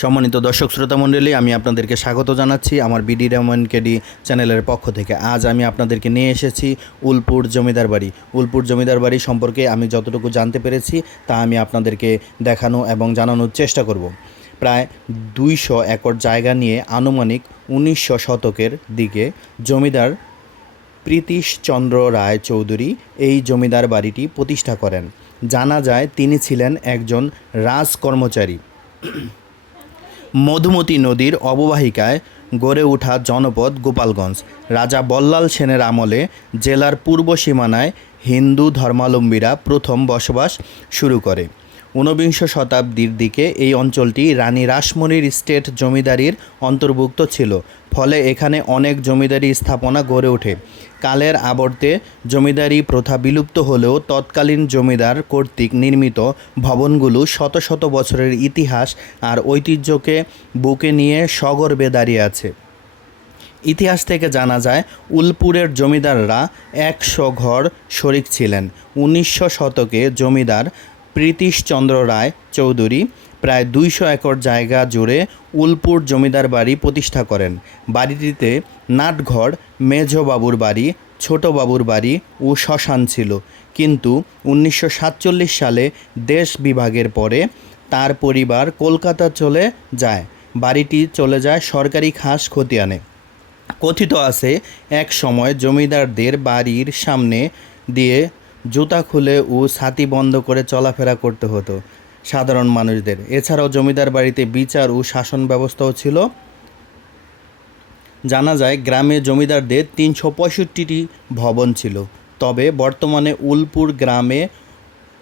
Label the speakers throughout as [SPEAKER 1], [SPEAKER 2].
[SPEAKER 1] সম্মানিত দর্শক শ্রোতা মণ্ডলী, আমি আপনাদেরকে স্বাগত জানাচ্ছি আমার বিডি রহমান কেডি চ্যানেলের পক্ষ থেকে। আজ আমি আপনাদেরকে নিয়ে এসেছি উলপুর জমিদার বাড়ি। উলপুর জমিদার বাড়ি সম্পর্কে আমি যতটুকু জানতে পেরেছি, তা আমি আপনাদেরকে দেখানো এবং জানানোর চেষ্টা করব। প্রায় দুইশো একর জায়গা নিয়ে আনুমানিক উনিশশো শতকের দিকে জমিদার প্রীতিশচন্দ্র রায় চৌধুরী এই জমিদার বাড়িটি প্রতিষ্ঠা করেন। জানা যায়, তিনি ছিলেন একজন রাজকর্মচারী। মধুমতি নদীর অববাহিকায় গড়ে ওঠা জনপদ গোপালগঞ্জ। রাজা বল্লাল সেনের আমলে জেলার পূর্ব সীমানায় হিন্দু ধর্মাবলম্বীরা প্রথম বসবাস শুরু করে। ঊনবিংশ শতাব্দীর দিকে এই অঞ্চলটি রানী রাসমণির স্টেট জমিদারির অন্তর্ভুক্ত ছিল, ফলে এখানে অনেক জমিদারি স্থাপনা গড়ে ওঠে। কালের আবর্তে জমিদারি প্রথা বিলুপ্ত হলেও তৎকালীন জমিদার কর্তৃক নির্মিত ভবনগুলো শত শত বছরের ইতিহাস আর ঐতিহ্যকে বুকে নিয়ে সগর্বে দাঁড়িয়ে আছে। ইতিহাস থেকে জানা যায়, উলপুরের জমিদাররা একশো ঘর শরিক ছিলেন। উনিশশো শতকে জমিদার প্রীতিশচন্দ্র রায় চৌধুরী প্রায় দুইশো একর জায়গা জুড়ে উলপুর জমিদার বাড়ি প্রতিষ্ঠা করেন। বাড়িটিতে নাটঘর মেজবাবুর বাড়ি, ছোট বাবুর বাড়ি ও শ্মশান ছিল। কিন্তু উনিশশো সাতচল্লিশ সালে দেশ বিভাগের পরে তার পরিবার কলকাতা চলে যায়। বাড়িটি চলে যায় সরকারি খাস খতিয়ানে। কথিত আছে, এক সময় জমিদারদের বাড়ির সামনে দিয়ে জুতা খুলে ও ছাতি বন্ধ করে চলাফেরা করতে হতো সাধারণ মানুষদের। এছাড়াও জমিদার বাড়িতে বিচার ও শাসন ব্যবস্থাও ছিল। জানা যায়, গ্রামে জমিদারদের তিনশো পঁয়ষট্টিটি ভবন ছিল। তবে বর্তমানে উলপুর গ্রামে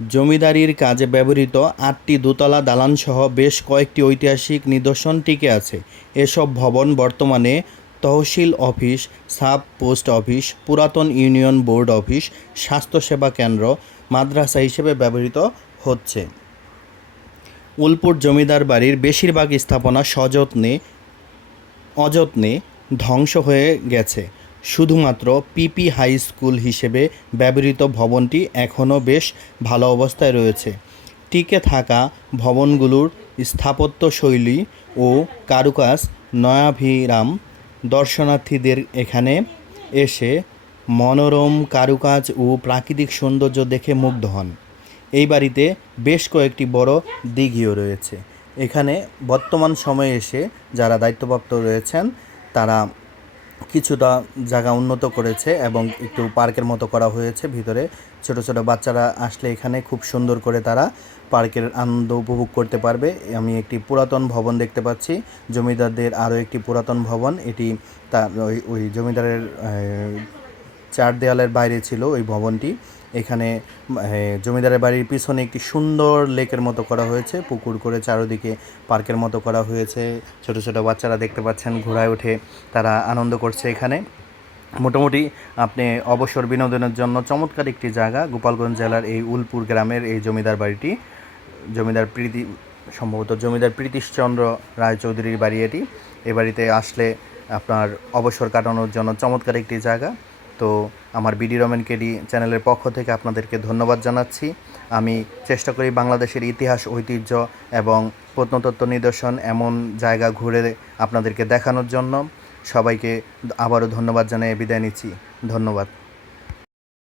[SPEAKER 1] জমিদারির কাজে ব্যবহৃত আটটি দোতলা দালানসহ বেশ কয়েকটি ঐতিহাসিক নিদর্শন টিকে আছে। এসব ভবন বর্তমানে tehsil office, sub post office, পুরাতন ইউনিয়ন বোর্ড অফিস স্বাস্থ্যসেবা কেন্দ্র, মাদ্রাসা হিসেবে ব্যবহৃত হচ্ছে। উলপুর জমিদার বাড়ির বেশিরভাগ স্থাপনা সযত্নে, অযত্নে ধ্বংস হয়ে গেছে। শুধুমাত্র পিপি হাই স্কুল হিসেবে ব্যবহৃত ভবনটি এখনও বেশ ভালো অবস্থায় রয়েছে। টিকে থাকা ভবনগুলোর স্থাপত্যশৈলী ও কারুকাজ নয়াভিরাম দর্শনার্থীদের এখানে এসে মনোরম কারুকাজ ও প্রাকৃতিক সৌন্দর্য দেখে মুগ্ধ হন। এই বাড়িতে বেশ কয়েকটি বড় দিঘিও রয়েছে। এখানে বর্তমান সময়ে এসে যারা দায়িত্বপ্রাপ্ত রয়েছেন, তারা কিছুটা জায়গা উন্নত করেছে এবং একটু পার্কের মতো করা হয়েছে ভিতরে। ছোট ছোট বাচ্চারা আসলে এখানে খুব সুন্দর করে তারা পার্কের আনন্দ উপভোগ করতে পারবে। আমি একটি পুরাতন ভবন দেখতে পাচ্ছি। জমিদারদের আরও একটি পুরাতন ভবন। এটি তার ওই ওই জমিদারের চার দেয়ালের বাইরে ছিল ওই ভবনটি। এখানে জমিদারের বাড়ির পিছনে একটি সুন্দর লেকের মতো করা হয়েছে, পুকুর করে চারিদিকে পার্কের মতো করা হয়েছে। ছোট ছোট বাচ্চারা দেখতে পাচ্ছেন, ঘোড়ায় উঠে তারা আনন্দ করছে এখানে। মোটামুটি আপনি অবসর বিনোদনের জন্য চমৎকার একটি জায়গা, গোপালগঞ্জ জেলার এই উলপুর গ্রামের এই জমিদার বাড়িটি। জমিদার প্রীতি, সম্ভবত জমিদার প্রীতিশচন্দ্র রায়চৌধুরীর বাড়ি এটি। এ বাড়িতে আসলে আপনার অবসর কাটানোর জন্য চমৎকার একটি জায়গা। তো আমার বিডি রমেন কেডি চ্যানেলের পক্ষ থেকে আপনাদেরকে ধন্যবাদ জানাচ্ছি। আমি চেষ্টা করি বাংলাদেশের ইতিহাস, ঐতিহ্য এবং প্রত্নতত্ত্ব নিদর্শন এমন জায়গা ঘুরে আপনাদেরকে দেখানোর জন্য। সবাইকে আবারও ধন্যবাদ জানিয়ে বিদায় নিচ্ছি। ধন্যবাদ।